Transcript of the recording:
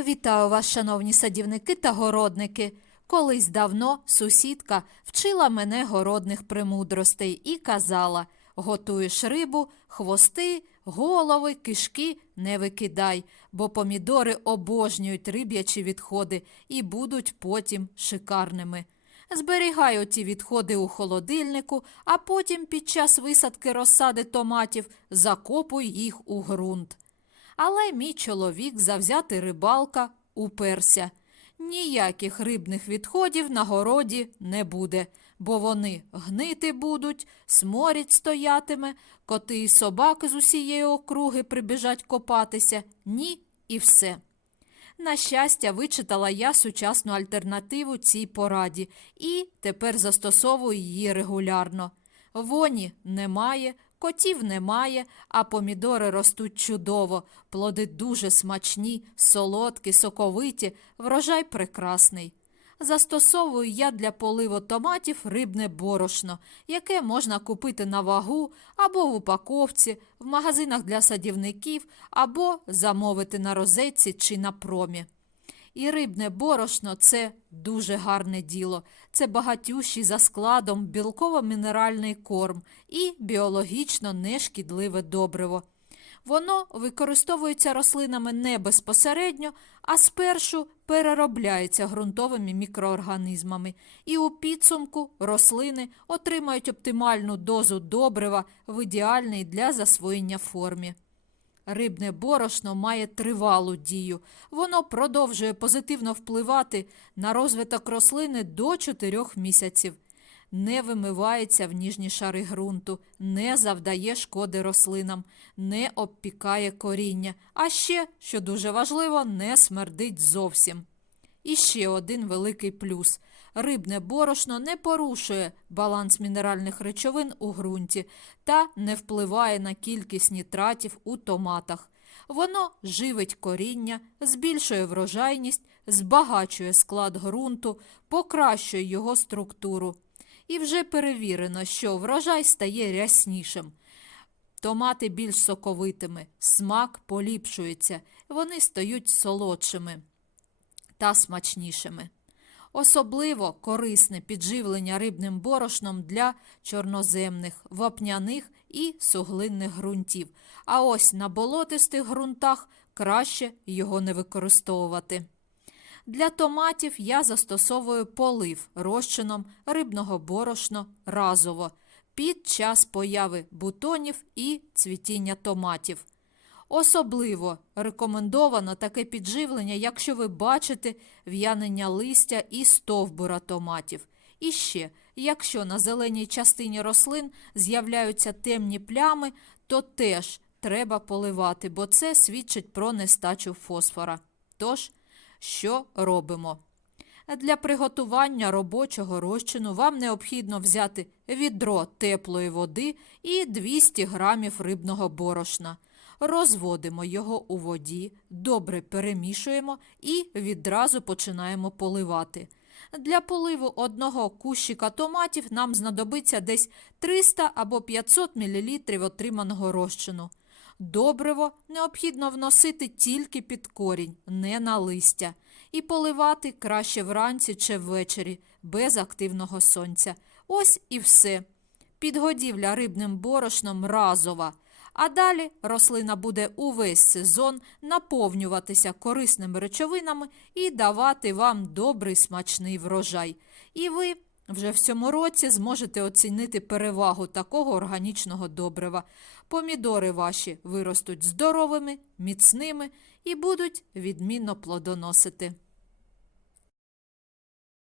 Вітаю вас, шановні садівники та городники. Колись давно сусідка вчила мене городних премудростей і казала: готуєш рибу, хвости, голови, кишки не викидай, бо помідори обожнюють риб'ячі відходи і будуть потім шикарними. Зберігай оті відходи у холодильнику, а потім під час висадки розсади томатів закопуй їх у ґрунт. Але мій чоловік, завзятий рибалка, уперся. Ніяких рибних відходів на городі не буде, бо вони гнити будуть, сморід стоятиме, коти і собаки з усієї округи прибіжать копатися. Ні, і все. На щастя, вичитала я сучасну альтернативу цій пораді і тепер застосовую її регулярно. Воні немає, котів немає, а помідори ростуть чудово, плоди дуже смачні, солодкі, соковиті, врожай прекрасний. Застосовую я для поливу томатів рибне борошно, яке можна купити на вагу або в упаковці, в магазинах для садівників, або замовити на розетці чи на промі. І рибне борошно це дуже гарне діло. Це багатющий за складом білково-мінеральний корм і біологічно нешкідливе добриво. Воно використовується рослинами не безпосередньо, а спершу переробляється ґрунтовими мікроорганізмами, і у підсумку рослини отримають оптимальну дозу добрива в ідеальній для засвоєння формі. Рибне борошно має тривалу дію. Воно продовжує позитивно впливати на розвиток рослини до 4 місяців. Не вимивається в ніжні шари ґрунту, не завдає шкоди рослинам, не обпікає коріння, а ще, що дуже важливо, не смердить зовсім. І ще один великий плюс. Рибне борошно не порушує баланс мінеральних речовин у ґрунті та не впливає на кількість нітратів у томатах. Воно живить коріння, збільшує врожайність, збагачує склад ґрунту, покращує його структуру. І вже перевірено, що врожай стає ряснішим. Томати більш соковитими, смак поліпшується, вони стають солодшими та смачнішими. Особливо корисне підживлення рибним борошном для чорноземних, вапняних і суглинних ґрунтів. А ось на болотистих ґрунтах краще його не використовувати. Для томатів я застосовую полив розчином рибного борошна разово під час появи бутонів і цвітіння томатів. Особливо рекомендовано таке підживлення, якщо ви бачите в'янення листя і стовбура томатів. І ще, якщо на зеленій частині рослин з'являються темні плями, то теж треба поливати, бо це свідчить про нестачу фосфора. Тож, що робимо? Для приготування робочого розчину вам необхідно взяти відро теплої води і 200 грамів рибного борошна. Розводимо його у воді, добре перемішуємо і відразу починаємо поливати. Для поливу одного кущика томатів нам знадобиться десь 300 або 500 мл отриманого розчину. Добриво необхідно вносити тільки під корінь, не на листя, і поливати краще вранці чи ввечері, без активного сонця. Ось і все. Підгодівля рибним борошном разова. А далі рослина буде увесь сезон наповнюватися корисними речовинами і давати вам добрий смачний врожай. І ви вже в цьому році зможете оцінити перевагу такого органічного добрива. Помідори ваші виростуть здоровими, міцними і будуть відмінно плодоносити.